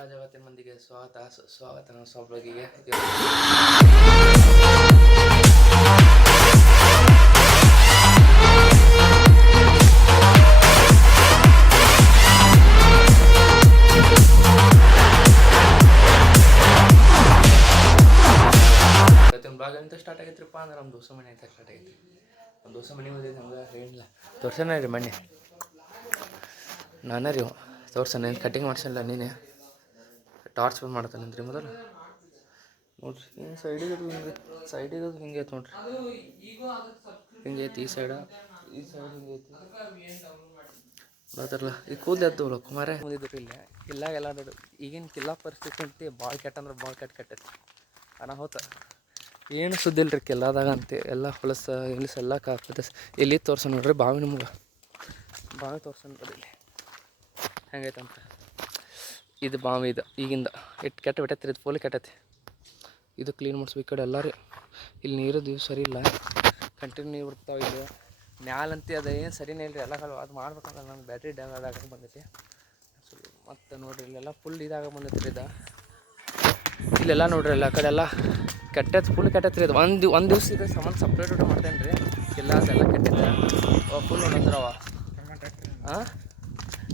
ಎಲ್ಲ ಜಗತ್ತಿನ ಮಂದಿಗೆ ಸ್ವಾಗತ ನಮ್ಮ ಸೊಬ್ಲಗಿಗೆ. ಇವತ್ತಿನ ಬ್ಲಾಗ್ ಅಂತ ಸ್ಟಾರ್ಟ್ ಆಗೈತ್ರಿಪ್ಪ ಅಂದ್ರೆ ನಮ್ಮ ದೋಸ್ತ ಮನೆ ಅಂತ ಸ್ಟಾರ್ಟ್ ಆಗೈತಿ. ನಮ್ಮ ದೋಸ್ತ ಮನೆ ಹೋದ್ರೆ ನಮ್ಗೆ ಹೇಳಿಲ್ಲ ತೋರ್ಸೋಣ ರೀ ಮನೆ ನಾನೇ ರೀ ತೋರ್ಸೋಣ ಏನು ಕಟಿಂಗ್ ಮಾಡ್ಸಲ್ಲ ನೀನೆ ಟಾರ್ಚ್ ಬಂದ್ ಮಾಡ್ತಾನಂದ್ರಿ ಮೊದಲು ನೋಡ್ರಿ ಹಿಂಗೆ ಸೈಡಿಗೆ ಅದು ಹಿಂಗೆ ಐತೆ ನೋಡ್ರಿ ಹಿಂಗೆ ಐತಿ ಈ ಸೈಡ್ ಹಿಂಗೆ ಐತಿ ಬರ್ತಾರಲ್ಲ ಈ ಕೂದಲು ಎದ್ದು ಕುಮಾರೇ ಮುಂದಿದ್ರು ಇಲ್ಲ ಎಲ್ಲ ನೋಡು ಈಗಿನ ಕಿಲ್ಲಾ ಪರಿಸ್ಥಿತಿ ಅಂತ ಭಾಳ ಕೆಟ್ಟ ಅಂದ್ರೆ ಭಾಳ ಕೆಟ್ಟೈತಿ ಅನಾಹುತ ಏನು ಸುದ್ದಿ ಇಲ್ರಿ ಕಿಲ್ಲಾದಾಗ ಅಂತೆ ಎಲ್ಲ ಹೊಲಸ ಇಂಗ್ಲೀಷ್ ಎಲ್ಲ ಇಲ್ಲಿ ತೋರ್ಸ ನೋಡ್ರಿ ಬಾವಿ ನಿಮ್ಗೆ ಬಾವಿ ತೋರ್ಸ ನೋಡ್ರಿ ಇಲ್ಲಿ ಹೆಂಗೈತಂತ ಇದು ಬಾವಿ ಇದು ಈಗಿಂದ ಇಟ್ಟು ಕೆಟ್ಟ ಬಿಟ್ಟೈತಿ ಇದು ಫುಲ್ ಕೆಟ್ಟೈತಿ ಇದು ಕ್ಲೀನ್ ಮಾಡಿಸ್ಬೇಕು ಈ ಕಡೆ ಎಲ್ಲ ರೀ ಇಲ್ಲಿ ನೀರದ್ದು ಸರಿ ಇಲ್ಲ ಕಂಟಿನ್ಯೂ ನೀರು ಬಿಡ್ತಾವೆ ಇಲ್ಲಿ ಮ್ಯಾಲಂತೆ ಅದು ಏನು ಸರಿನೇ ಇಲ್ಲ ರೀ ಎಲ್ಲ ಅದು ಮಾಡ್ಬೇಕಂದ್ರೆ ನನ್ನ ಬ್ಯಾಟ್ರಿ ಡ್ಯಾಮ್ ಆದಾಗ ಬಂದೈತಿ ಮತ್ತು ನೋಡಿರಿ ಇಲ್ಲೆಲ್ಲ ಫುಲ್ ಇದಾಗ ಬಂದೈತಿ ರೀ ಇದು ಇಲ್ಲೆಲ್ಲ ನೋಡ್ರಿ ಎಲ್ಲ ಕಡೆ ಎಲ್ಲ ಕೆಟ್ಟೈತೆ ಫುಲ್ ಕೆಟ್ಟೈತೆ ರೀ ಇದು ಒಂದು ದಿವ್ಸ ಇದು ಸಂಬಂಧ ಸಪ್ರೇಟ್ ಊಟ ಮಾಡ್ತೇನೆ ರೀ ಇಲ್ಲ ಅದೆಲ್ಲ ಕೆಟ್ಟೈತೆ ಫುಲ್ ಒಂದೊಂದ್ರವ ಹಾಂ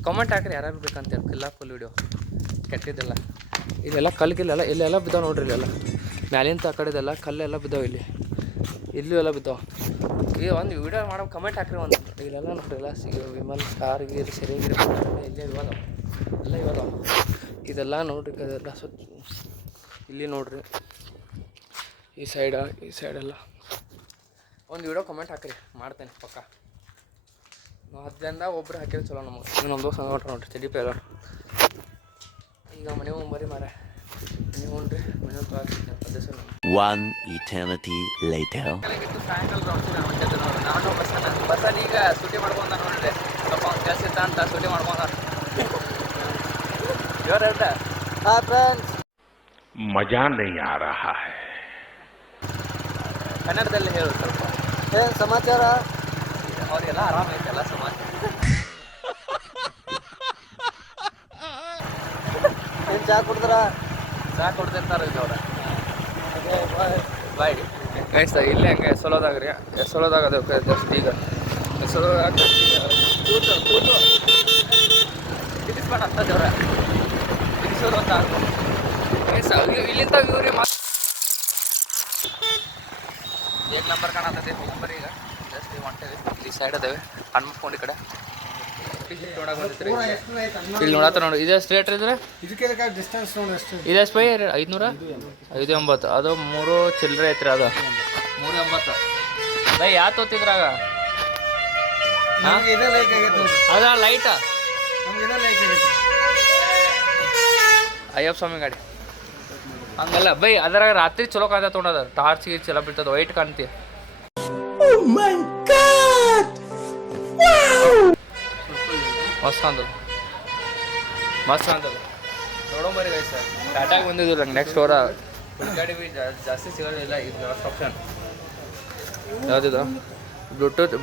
ಕಮೆಂಟ್ ಹಾಕ್ರಿ ಯಾರು ಬೇಕಂತ ಇಲ್ಲ ಫುಲ್ ವೀಡಿಯೋ ಕೆಟ್ಟಿದ್ದೆಲ್ಲ ಇಲ್ಲೆಲ್ಲ ಕಲ್ಗಿಲ್ಲೆಲ್ಲ ಇಲ್ಲೆಲ್ಲ ಬಿದ್ದಾವೆ ನೋಡ್ರಿ ಇಲ್ಲೆಲ್ಲ ಮ್ಯಾಲಿಂತ ಆ ಕಡೆದೆಲ್ಲ ಕಲ್ಲೆಲ್ಲ ಬಿದ್ದಾವೆ ಇಲ್ಲೂ ಎಲ್ಲ ಬಿದ್ದಾವೆ ಈಗ ಒಂದು ವೀಡಿಯೋ ಮಾಡೋ ಕಮೆಂಟ್ ಹಾಕ್ರಿ ಒಂದು ಇಲ್ಲೆಲ್ಲ ನೋಡ್ರಿ ಎಲ್ಲ ವಿಮಲ್ ಕಾರ್ ಗೀರು ಸರಿಯಾಗಿರಿ ಇಲ್ಲೇ ಇವಾಗ ಇದೆಲ್ಲ ನೋಡ್ರಿ ಅದೆಲ್ಲ ಸ್ವಚ್ಛ ಇಲ್ಲಿ ನೋಡ್ರಿ ಈ ಸೈಡೆಲ್ಲ ಒಂದು ವೀಡಿಯೋ ಕಮೆಂಟ್ ಹಾಕ್ರಿ ಮಾಡ್ತೇನೆ ಪಕ್ಕ ನಾವು 10 ಜನದಾಗ ಒಬ್ರು ಹಾಕಿದ್ರೆ ಚಲೋ ನಮಗೆ ಈಗ ನಮ್ಮ ದೋಸ್ತ ನೋಡ್ರಿ ಚಡಿ ಪೇಲ ಈಗ ಮನೆ ಬರೀ ಮಾರ ಮನೆ ಹೋಗ್ರಿ ಮನೆ ಸರ್ One eternity later. ಸಾಯಂಕಾಲ ನಾನು ಬಸ್ಸಲ್ಲಿ ಈಗ ಶೂಟಿ ಮಾಡ್ಕೊಂಡ ನೋಡ್ರಿ ಸ್ವಲ್ಪ ಒಂದು ಕೆಲಸ ಇತ್ತ ಅಂತ ಶೂಟಿ ಮಾಡ್ಕೊಂಡ ಇವತ್ತ ಹಾಂ ಫ್ರೆಂಡ್ಸ್ मजा नहीं आ रहा है ಕನ್ನಡದಲ್ಲಿ ಹೇಳು ಸ್ವಲ್ಪ ಏನು ಸಮಾಚಾರ ಅವರಿಗೆಲ್ಲ ಆರಾಮೈತೆ ಎಲ್ಲ ಸಮಾಚಾರ ಏನು ಚಹಾ ಕೊಡ್ತಿರ್ತಾರೆ ಈಗ ಅವ್ರ ಬಾಯ್ ಗೈಸ್ ಇಲ್ಲೇ ಹಂಗೆ ಎಸಲೋದಾಗ ರೀ ಎಸಲೋದಾಗ ಅದು ಜಸ್ಟ್ ಈಗ ಎಸಲೋದಾಗ ಕೂತು ತಿನ್ನಿಸ್ಬೇಡ ಅಂತ ದೇವ್ರ ತಿನ್ನಿಸೋದು ಅಂತ ಇಲ್ಲಿಂದ ಇವ್ರಿ ಏಕ್ ನಂಬರ್ ಕಾಣತೈತೆ ಹೋಗ್ಬರಿ ಈಗ ಜಸ್ಟ್ ಈಗ ಹೊಂಟೇವಿ ಈ ಸೈಡ್ ಅದಾವೆ ಹಣ್ಮಕ್ಕೊಂಡು ಈ ಕಡೆ ಇಲ್ಲಿ ನೋಡತ್ತ ನೋಡಿ ಇದೇ ಸ್ಟ್ರೇಟ್ ಇದ್ರೆ ಇದೆಷ್ಟು ಬೈ 500 ಅದು 3 ಚಿಲ್ಲರೆ ಐತ್ರಿ ಅದು 380 ಬೈ ಯಾವ ತೋತಿದ್ರಾಗ ಅದ ಲೈಟ್ ಅಯ್ಯಪ್ಪ ಸ್ವಾಮಿ ಗಾಡಿ ಹಂಗಲ್ಲ ಬೈ ಅದ್ರಾಗ ರಾತ್ರಿ ಚಲೋ ಕಾಣ್ತೈತೆ ತೊಗೊಂಡದ ಟಾರ್ಚ್ ಗೀರ್ಚ್ ಎಲ್ಲ ಬೀಳ್ತದ ವೈಟ್ ಕಾಣ್ತಿ ಮಸ್ತ್ ಅಂದದು ನೋಡೋಂಬರಿ ಗೈ ಸರ್ ಟಾಟಾಗೆ ಬಂದಿದ್ದು ನಂಗೆ ನೆಕ್ಸ್ಟ್ ಅವರ ಗಾಡಿ ಬಿ ಜಾಸ್ತಿ ಸಿಗೋದಿಲ್ಲ ಇದು ಲಾಸ್ಟ್ ಆಪ್ಷನ್ ಯಾವುದಿದು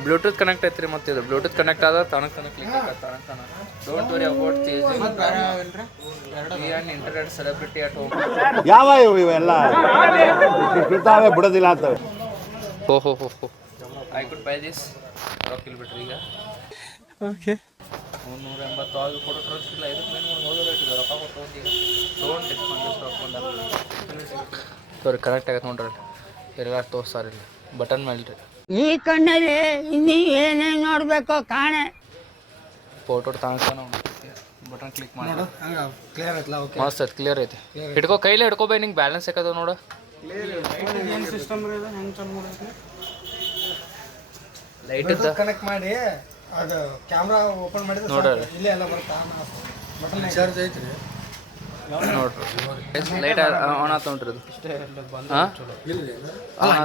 ಬ್ಲೂಟೂತ್ ಕನೆಕ್ಟ್ ಐತ್ರಿ ಮತ್ತೆ ಇದು ಬ್ಲೂಟೂತ್ ಕನೆಕ್ಟ್ ಆದ ತನಕ ಕ್ಲಿಕ್ ತಾನ don't worry about internet celebrity at home ಯಾವ ಇವೆಲ್ಲ ಬಿಡೋದಿಲ್ಲ ಅಂತವೆ ಹೋ ಐ ಕುಡ್ ಬೈ ದಿಸ್ ರೊಕ್ಕಿಲ್ ಬಿಟ್ರಿ ಈಗ ಓಕೆ 380 ಆಗಿ ಫೋಟೋ ತೋರಿಸಿಲ್ಲ ಇದಕ್ಕೆ ಮೇಲೆ ಹೋಗೋದು ಇಟ್ಟಿದ್ದು ರೊಕ್ಕ ಕೊಟ್ಟು ತೊಗೊಂಡು ಕರೆಕ್ಟ್ ಆಗತ್ತೆ ನೋಡ್ರಿ ಎಲ್ಲ ತೋರಿಸ್ತಾರಿಲ್ಲ ಬಟನ್ ಮೇಲೆ ಈ ಕಣ್ಣಲ್ಲಿ ಇನ್ನೀ ಏನೇನು ನೋಡಬೇಕು ಕಾಣೆ ಫೋಟೋ ತಾಣ ಬಟನ್ ಕ್ಲಿಕ್ ಮಾಡಿ ಮಸ್ತ್ ಐತೆ ಕ್ಲಿಯರ್ ಐತಿ ಹಿಡ್ಕೋ ಕೈಲೇ ಹಿಡ್ಕೋಬೇ ನಿಂಗೆ ಬ್ಯಾಲೆನ್ಸ್ ಯಾಕದ ನೋಡು ಲೈಟ್ ಕನೆಕ್ಟ್ ಮಾಡಿ ಅದು ಕ್ಯಾಮ್ರಾ ಓಪನ್ ಮಾಡಿದ್ರೆ ನೋಡ್ರಿ ಇಲ್ಲೇ ಎಲ್ಲ ಬರುತ್ತೆ ಬಟನ್ ಚಾರ್ಜ್ ಐತ್ರಿ ನೋಡ್ರಿ ಲೈಟ್ ಆನ್ ಆತ ನೋಡ್ರಿ ಅದು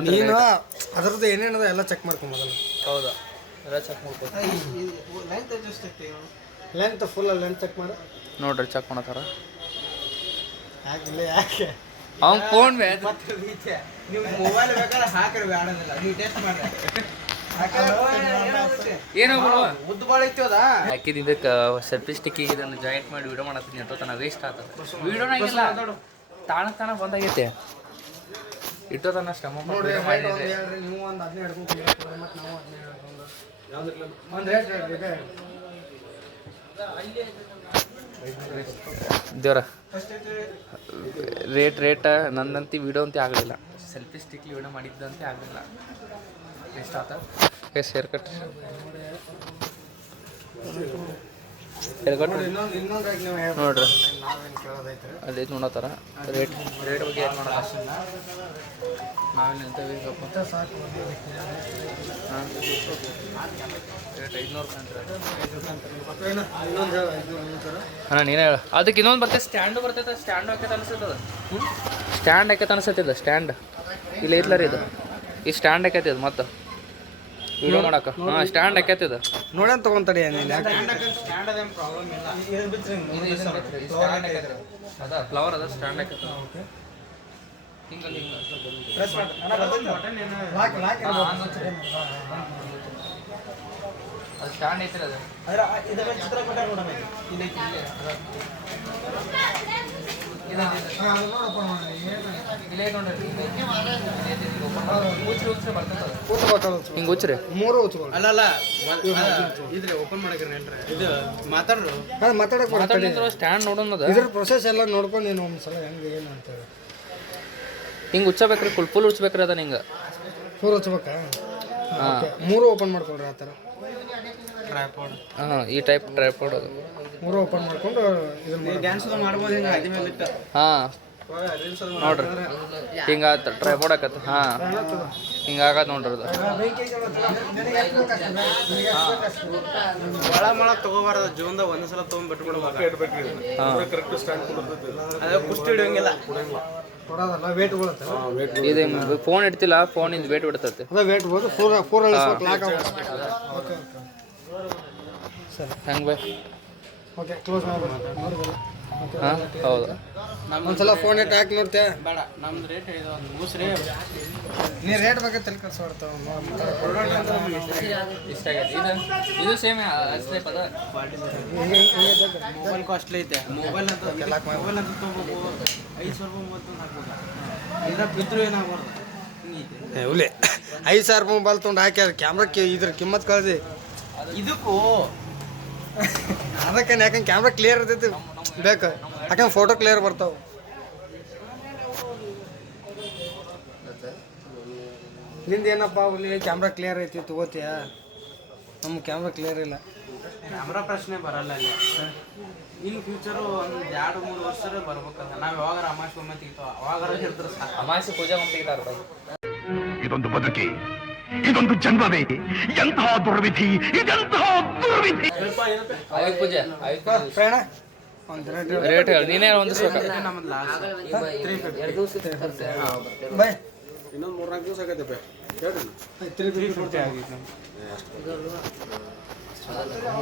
ನೀನು ಅದರದ್ದು ಏನೇನದ ಎಲ್ಲ ಚೆಕ್ ಮಾಡ್ಕೊಂಡು ಮೊದಲು ಹೌದಾ ಎಲ್ಲ ಚೆಕ್ ಮಾಡ್ಕೊ ಲೆಂತ್ ಫುಲ್ ಲೆಂತ್ ಚೆಕ್ ಮಾಡಿ ನೋಡ್ರಿ ಚೆಕ್ ಮಾಡತ್ತಾರ ಯಾಕಿಲ್ಲ ಯಾಕೆ ಅವ್ನು ಫೋನ್ ನೀವು ಮೊಬೈಲ್ ಬೇಕಾದ್ರೆ ಹಾಕ್ರಿ ಬೇಡದಿಲ್ಲ ನೀವು ಟೆಸ್ಟ್ ಮಾಡಿ ಏನೋ ಮುದ್ದು ಭಾಳ ಐತಿ ಅದ ಹಾಕಿದ್ದಕ್ಕೆ ಸೆಲ್ಫಿ ಸ್ಟಿಕ್ಕಿಗೆ ಇದನ್ನು ಜಾಯಿಂಟ್ ಮಾಡಿ ವಿಡಿಯೋ ಮಾಡತ್ತೀನಿ ಅಂತ ತನ ವೇಸ್ಟ್ ಆಗ್ತದೆ ವಿಡಿಯೋನ ಇಲ್ಲ ತಾಣ ಬಂದಾಗೈತೆ ಇಟ್ಟೋ ತನ ಶ್ರಮ ಪಟ್ಟು video ಮಾಡಿದ್ರೆ ನೀವು ಒಂದು 15 ಹಿಡ್ಕೊಂಡು ಮತ್ತೆ ನಾವು 15 ಹಿಡ್ಕೊಂಡು ಒಂದು ದೇವ್ರ ರೇಟ್ ನಂದಂತಿ ವಿಡಿಯೋ ಅಂತ ಆಗಲಿಲ್ಲ ಸೆಲ್ಫಿ ಸ್ಟಿಕ್ಲಿ ವಿಡಿಯೋ ಮಾಡಿದ್ದಂತೆ ಆಗಲಿಲ್ಲ ಎಷ್ಟು ಆತ ಎಷ್ಟು ಹೇರ್ ಕಟ್ ಇನ್ನೊಂದು ನೀವು ನೋಡ್ರಿ ನಾವೇನು ಕೇಳೋದೈತೆ ಅದೇ ನೋಡತ್ತಾರ ರೇಟ್ ಬಗ್ಗೆ ಏನು ಮಾಡೋಣ ನಾವೇನು ನಿಂತೇವಿಗಪ್ಪ ಸಾಕು ಹಾಂ ರೇಟ್ 500 ಇನ್ನೊಂದು ಹೇಳು 500 ಹಾಂ ನೀನೇ ಹೇಳ ಅದಕ್ಕೆ ಇನ್ನೊಂದು ಬರ್ತೈತೆ ಸ್ಟ್ಯಾಂಡು ಬರ್ತೈತೆ ಸ್ಟ್ಯಾಂಡು ಹಾಕೈತೆ ಅನಿಸ್ತದ ಸ್ಟ್ಯಾಂಡ್ ಹಾಕೈತೆ ಅನಿಸ್ತೈತಿಲ್ಲ ಸ್ಟ್ಯಾಂಡ್ ಇಲ್ಲ ಐತ್ಲ ರೀ ಇದು ಈ ಸ್ಟ್ಯಾಂಡ್ ಹಾಕೈತಿ ಅದು ಮತ್ತೆ ವಿಡಿಯೋ ಮಾಡಕ್ಕೆ ಹಾಂ ಸ್ಟ್ಯಾಂಡ್ ಹಾಕೈತಿ ಇದು ನೋಡೋಣ ತಗೊಂತಡಿ ಏನಿಲ್ಲ ಅದ ಫ್ಲವರ್ ಅದ ಸ್ಟ್ಯಾಂಡ್ ಹಾಕೈತೆ ಹಿಂಗಲ್ಲಿ ಅದು ಸ್ಟ್ಯಾಂಡ್ ಐತ್ರಿ ಅದು ಇಲ್ಲೇ ನೋಡ್ರಿ ಉಚ್ರಿ ಬರ್ತದೆ ಹಿಂಗೆ ಉಚ್ರಿ 3 ಉಚ್ಕೊಳ್ಳಿ ಅಲ್ಲ ಇದ್ರಿ ಓಪನ್ ಮಾಡಕ್ರಿ ಇದು ಮಾತಾಡ್ರು ಮಾತಾಡಕ್ಕೆ ಮಾತಾಡಿದ್ರೆ ಸ್ಟ್ಯಾಂಡ್ ನೋಡೋಣದ ಇದ್ರ ಪ್ರೊಸೆಸ್ ಎಲ್ಲ ನೋಡ್ಕೊಂಡು ನೀನು ಒಂದ್ಸಲ ಹೆಂಗೆ ಏನು ಅಂತೇಳಿ ಹಿಂಗೆ ಉಚ್ಚಬೇಕ್ರಿ ಫುಲ್ ಉಚ್ಬೇಕ್ರಿ ಅದ ಹಿಂಗೆ ಫೂರ್ ಹಚ್ಬೇಕಾ ಹಾಂ 3 ಓಪನ್ ಮಾಡ್ಕೊಳ್ರಿ ಆ ಥರ ಹಾಂ ಈ ಟೈಪ್ ಟ್ರೈಪಾಡ್ ಅದು 3 ಓಪನ್ ಮಾಡ್ಕೊಂಡು ಇದನ್ನ ಡ್ಯಾನ್ಸ್ ಮಾಡ್ಬೋದು ಹಿಂಗೆ ಅದಿ ಮೇಲೆ ಇಟ್ಟು ಹಾಂ ನೋಡ್ರಿ ಹಿಂಗಾತ ಟ್ರೈಪಾಡ್ ಆಕತ್ತ ಹಾಂ ಹಿಂಗಾಗತ್ತೆ ನೋಡ್ರಿ ಅದು ಭಾಳ ತಗೋಬಾರ್ದು ಜೀವನದಾಗ ಒಂದ್ಸಲ ತೊಗೊಂಡ್ ಬಿಟ್ಬಿಡ್ಬೇಕು ಅದ ಕುಸ್ತಿ ಹಿಡಿಯಂಗಿಲ್ಲ ಕೊಡೋದಲ್ಲ ವೇಟ್ ಬೀಳುತ್ತೆ ಇದು ಫೋನ್ ಇಡ್ತಿಲ್ಲ ಫೋನಿಂದ ವೇಟ್ ಬಿಡ್ತೈತೆ ಅದ ವೇಟ್ ಬೀಳೋದು ಫೋರ್ ಅಳಿಸ್ಬೇಕು ಲಾಕ್ ಆಗುತ್ತೆ ಓಕೆ ಸರಿ ಹೆಂಗೆ ಬೈ ಓಕೆ ಕ್ಲೋಸ್ ಮಾಡ್ಬೋದು ಹಾಂ ಹೌದು ಒಂದ್ಸಲ ಫೋನ್ ಇಟ್ಟು ಹಾಕಿ ನೋಡ್ತೆ ಬೇಡ ನಮ್ದು ರೇಟ್ ಇದು ಮುಗಿಸ್ರಿ ನೀ ರೇಟ್ ಬಗ್ಗೆ ತಲೆ ಕೆಡ್ಸ್ಬಾರ್ತಾವ ಇಷ್ಟ ಆಗೈತೆ ಇದು ಸೇಮ್ ಅಷ್ಟೇ ಪದ ಮೊಬೈಲ್ ಕಾಸ್ಟ್ಲಿ ಐತೆ ಮೊಬೈಲ್ ಅಂತ ತೊಗೋಬೇಕು 5,000 ರೂಪಾಯಿ ಮೊಬೈಲ್ ಹಾಕ್ಬೋದು ಇದ್ರ ಬಿದ್ರು ಏನಾಗ್ಬಾರ್ದು ಹಿಂಗೈತೆ ಹುಲಿ 5,000 ಮೊಬೈಲ್ ತೊಗೊಂಡು ಹಾಕ್ಯಾರ ಕ್ಯಾಮ್ರಕ್ಕೆ ಇದ್ರ ಕಿಮ್ಮತ್ ಕಳ್ದಿ ಇದಕ್ಕೂ ಅದಕ್ಕೆ ಯಾಕಂದ್ರೆ ಕ್ಯಾಮ್ರಾ ಕ್ಲಿಯರ್ ಇರ್ತೈತಿ ಬೇಕು ಯಾಕಂದ್ರೆ ಫೋಟೋ ಕ್ಲಿಯರ್ ಬರ್ತಾವ ನಿಂದ ಏನಪ್ಪ ಹುಲಿ ಕ್ಯಾಮ್ರಾ ಕ್ಲಿಯರ್ ಐತಿ ತಗೋತೀಯ ನಮ್ಮ ಕ್ಯಾಮ್ರಾ ಕ್ಲಿಯರ್ ಇಲ್ಲ ಕ್ಯಾಮ್ರಾ ಪ್ರಶ್ನೆ ಬರಲ್ಲ ಅಲ್ಲಿ ಇನ್ ಫ್ಯೂಚರು ಒಂದು 2-3 ವರ್ಷ ಬರ್ಬೇಕಂತ ನಾವು ಯಾವಾಗ ಅಮಾವಾಸ್ಯೆ ತೆಗಿತಾವ ಅವಾಗ ಹೇಳ್ತಾರೆ ಸಾಕು ಅಮಾವಾಸ್ಯೆ ಪೂಜೆ ತೆಗಿತಾರ ಬೈ ಇದೊಂದು ಬದುಕಿ ಇದೊಂದು ಜನ್ಮವೇ ಎಂತಹ ದುರ್ವಿಧಿ ಇದೆಂತಹ ದುರ್ವಿಧಿ ಆಯುಧ ಪೂಜೆ ಪ್ರಯಾಣ ಒಂದು ರೇಟ್ ಹೇಳಿ ನೀನೇ ಹೊಂದಿಸ್ಬೇಕು ನಮ್ಮದು ಲಾಸ್ಟ್ ಬೈ ಇನ್ನೊಂದು 3-4 ದಿವಸ ಆಗೈತೆ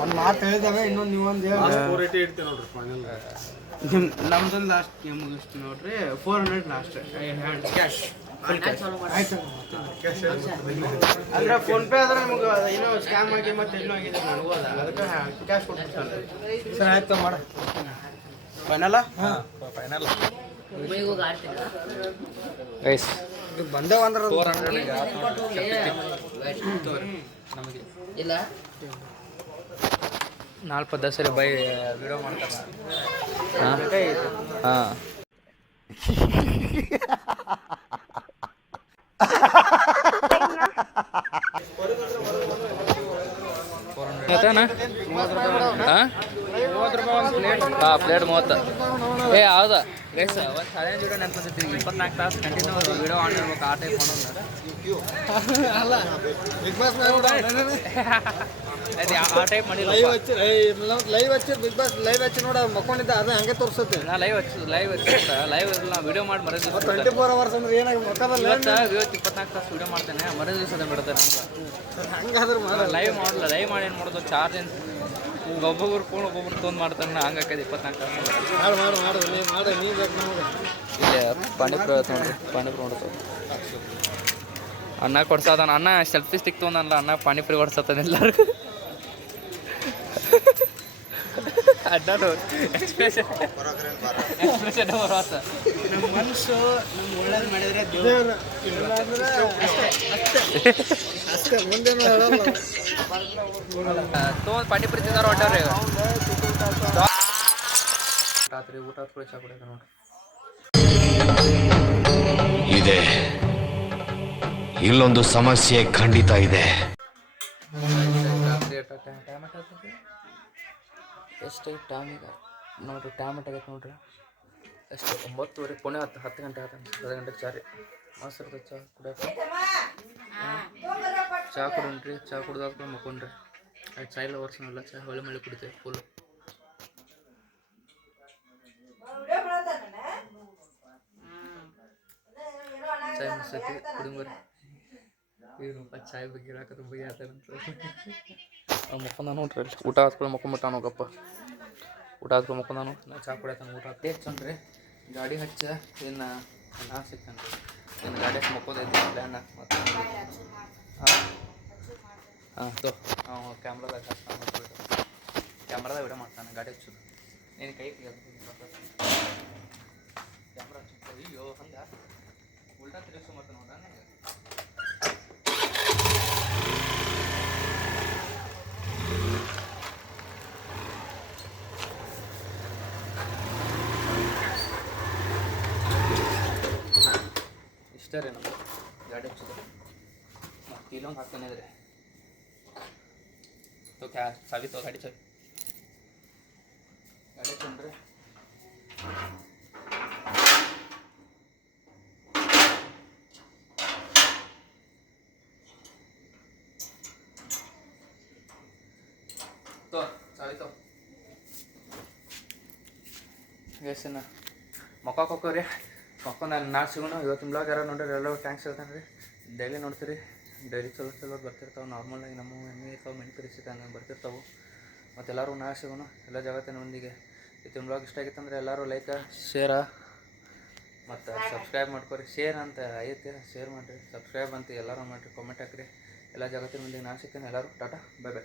ಒಂದು ಮಾತು ಹೇಳಿದಾವೆ ಇನ್ನೊಂದು ನೀವೊಂದು ಹೇಳಿ ನಮ್ದೊಂದು ಲಾಸ್ಟ್ ಮುಗಿಸ್ತೀವಿ ನೋಡ್ರಿ 400 ಲಾಸ್ಟ್ ಕ್ಯಾಶ್ ಆಯ್ತು ಅಂದ್ರೆ ಫೋನ್ ಪೇ ಆದ್ರೆ ನಮಗೆ ಏನೋ ಸ್ಕ್ಯಾಮ್ ಆಗಿ ಮತ್ತೆ ಇನ್ನೂ ಆಗಿದೆ ನನಗೂ ಅದ ಅದಕ್ಕೆ ಕ್ಯಾಶ್ ಕೊಡ್ತೀನಿ ಸರಿ ಆಯ್ತು ಮಾಡ ಫೈನಲ್ಲ ಹಾಂ ಗೈಸ್ ಈಗ ಬಂದೇವ ಅಂದ್ರೆ 400 ನಮಗೆ ಇಲ್ಲ 4-10 ಸರಿ ಬೈ ವಿಡಿಯೋ ಮಾಡ್ತಾರ ಹಾಂ ಹಾಂ ಪ್ಲೇಟ್ 30 ಏ ಹೌದಾ ಗೈಸ್ ಒಂದು ಚಾಲೆಂಜ್ ವಿಡಿಯೋ ನೆನ್ಪಂತಿರ್ತೀವಿ 24 ತಾಸು ಕಂಟಿನ್ಯೂ ವಿಡಿಯೋ ಆನ್ ಇರ್ಬೇಕು ಆ ಟೈಪ್ ಮಾಡೋಣ ಅಲ್ಲ ಬಿಗ್ ಬಾಸ್ ಅದೇ ಆ ಟೈಪ್ ಮಾಡಿಲ್ಲ ಲೈವ್ ಹಚ್ಚಿ ಬಿಗ್ ಬಾಸ್ ಲೈವ್ ಹಚ್ಚಿ ನೋಡ ಮಕ್ಕೊಂಡಿದ್ದ ಅದು ಹಂಗೆ ತೋರಿಸುತ್ತೆ ನಾ ಲೈವ್ ಇರಲ್ಲ ವಿಡಿಯೋ ಮಾಡಿ ಮರ ದಿವಸ 24 hours ಅಂದ್ರೆ ಏನಾಗಿ ಮಕ್ಕದಲ್ಲ ಇವತ್ತು 24 ತಾಸು ವಿಡಿಯೋ ಮಾಡ್ತೇನೆ ಮರ ದಿವಸದ ಬಿಡ್ತೇನೆ ಹಂಗಾದ್ರೆ ಲೈವ್ ಮಾಡಲ್ಲ ಲೈವ್ ಮಾಡಿ ಏನು ಮಾಡೋದು ಚಾರ್ಜ್ ಏನು ಒಬ್ಬೊಬ್ರು ಫೋನ್ ಒಬ್ಬೊಬ್ರು ತೊಂದು ಮಾಡ್ತಾನೆ ಹಂಗಾಕೈತೆ 24 ತಾಸು ಮಾಡು ನೀ ಬೇಕು ನಮಗೆ ಇಲ್ಲೇ ಪಾನಿಪುರಿ ನೋಡ್ರಿ ಪಾನಿಪುರಿ ನೋಡ್ತಾವೆ ಅನ್ನ ಕೊಡ್ಸೋದನ್ನ ಅನ್ನ ಸೆಲ್ಫಿ ಸ್ಟಿಕ್ ತೊಗೊಂಡಲ್ಲ ಅನ್ನ ಪಾನಿಪುರಿ ಕೊಡ್ಸತ್ತಾನ ಎಲ್ಲರೂ ಅಡ್ಡಾಡು ಎಕ್ಸ್ಪ್ರೆಷನ್ ಬರೋತ್ತ ನಮ್ಮ ಮನಸ್ಸು ನಮ್ಗೆ ಒಳ್ಳೇದು ಮಾಡಿದ್ರೆ ದೇವ್ರು ತೊಗೊಂಡು ಪಾನಿಪುರಿ ತಿಂದಾರ ಹೊಂಟಾರ್ರಿ ರಾತ್ರಿ ಊಟ ಕೂಡ ಚಾ ಕುಡಿಯೋದು ನೋಡ್ರಿ ಇದೆ ಇಲ್ಲೊಂದು ಸಮಸ್ಯೆ ಖಂಡಿತ ಇದೆ. ರಾತ್ರಿ ಟೈಮ್ ಎಷ್ಟಾಗ್ತದೆ ಎಷ್ಟು ಟೈಮ್ ಈಗ ನೋಡಿರಿ ಟೈಮ್ ಎಷ್ಟಾಗೈತೆ ನೋಡ್ರಿ ಎಷ್ಟು 9:30 ಪುಣೆ 10 ಗಂಟೆ ಆತ 10 ಗಂಟೆಗೆ ಚಾ ರೀ ಮಸ್ತ್ ಚಾ ಕುಡಿಯೋಕೆ ಚಾ ಕುಡೋಣ್ರಿ ಚಾ ಕುಡ್ದಾದ್ಮೇಲೆ ಮಕ್ಕೊಂಡ್ರಿ ಆಯ್ತು ಚಾ ಇಲ್ಲ ವರ್ಷನಲ್ಲ ಚಾ ಹೊಳೆ ಮಳೆ ಕುಡಿತೇವೆ ಫುಲ್ ಚಾಯ್ ಮಸ್ತೈತಿ ಕುಡಿಂಬರಿ ಏನಪ್ಪ ಚಾಯ್ ಬಗ್ಗೆ ಹೇಳಕತ್ತ ಬೈ ಆತಂತ ಮಕ್ಕೊಂದ ನೋಡ್ರಿ ಅಲ್ಲಿ ಊಟ ಆದ್ಕೊಳ್ಳಿ ಮಕ್ಕೊಂಬಿಟ್ಟಾನ ಹೋಗಪ್ಪ ಊಟ ಆದ್ಕೊಳ್ಳಿ ಮಕ್ಕೊಂದಾನು ನಾ ಚಾ ಕುಡಿಯತಾನ ಊಟ ಚಂದ್ರಿ ಗಾಡಿ ಹಚ್ಚ ಏನು ನಾ ಸಿಕ್ಕನ್ರಿ ಏನು ಗಾಡಿ ಹಚ್ಚಿ ಮಕ್ಕೋದೈತಿ ಪ್ಲ್ಯಾನ್ ಮತ್ತು ಹಾಂ ತೋ ಕ್ಯಾಮ್ರಾದಾಗ ಕ್ಯಾಮ್ರಾದಾಗ ವಿಡಿಯೋ ಮಾಡ್ತಾನೆ ಗಾಡಿ ಹಚ್ಚೋದು ನೀನು ಕೈ ಕ್ಯಾಮ್ರಾ ಹಚ್ಚ ಅಯ್ಯೋ ಹಂಗೆ ಉಲ್ಟಾ ತಿರುಗಿಸು ಮತ್ತೆ ನೋಡ ನನಗೆ ಇಷ್ಟೇ ರೀ ನಮ್ಗೆ ಗಾಡಿ ಹಚ್ಚೋದು ಮತ್ತು ಇಲ್ಲೊಂದು ಹಾಕ್ತಾನೆ ಇದ್ರಿ तो क्या चावी तो गाड़ी चावी गाड़ी चंद्रे तो चावी तो कैसे ना मक्का कोकोरी मक्का नाಳೆ ಸಿಗೋಣ ಇವತ್ತಿನ ಬ್ಲಾಗ್ ಯಾರು ನೋಡ್ರಿ ಎಲ್ಲರೂ ಥ್ಯಾಂಕ್ಸ್ ಹೇಳ್ತಾನೆ ರೀ ಡೈಲಿ ನೋಡ್ತೀರಿ ಡೈಲಿ ಚಲೋ ಬರ್ತಿರ್ತಾವೆ ನಾರ್ಮಲಾಗಿ ನಮ್ಮ ಎಮ್ಮೆ ಇರ್ತಾವೆ ಮೆಣ್ ಕರಿಸಿತ ಬರ್ತಿರ್ತಾವೆ ಮತ್ತು ಎಲ್ಲರೂ ನಾಳೆ ಸಿಗೋಣ ಎಲ್ಲ ಜಗತ್ತಿನೊಂದಿಗೆ ಇವತ್ತಿನ ಬ್ಲಾಗ್ ಇಷ್ಟ ಆಗಿತ್ತು ಅಂದರೆ ಎಲ್ಲರೂ ಲೈಕ್ ಶೇರ ಮತ್ತು ಸಬ್ಸ್ಕ್ರೈಬ್ ಮಾಡ್ಕೊರಿ ಶೇರ್ ಅಂತ ಐತಿ ಶೇರ್ ಮಾಡಿರಿ ಸಬ್ಸ್ಕ್ರೈಬ್ ಅಂತ ಎಲ್ಲರೂ ಮಾಡಿರಿ ಕಾಮೆಂಟ್ ಹಾಕಿರಿ ಎಲ್ಲ ಜಗತ್ತಿನೊಂದಿಗೆ ನಾನು ಸಿಗ್ತೇನೆ ಎಲ್ಲರೂ ಟಾಟಾ ಬೈ ಬೈ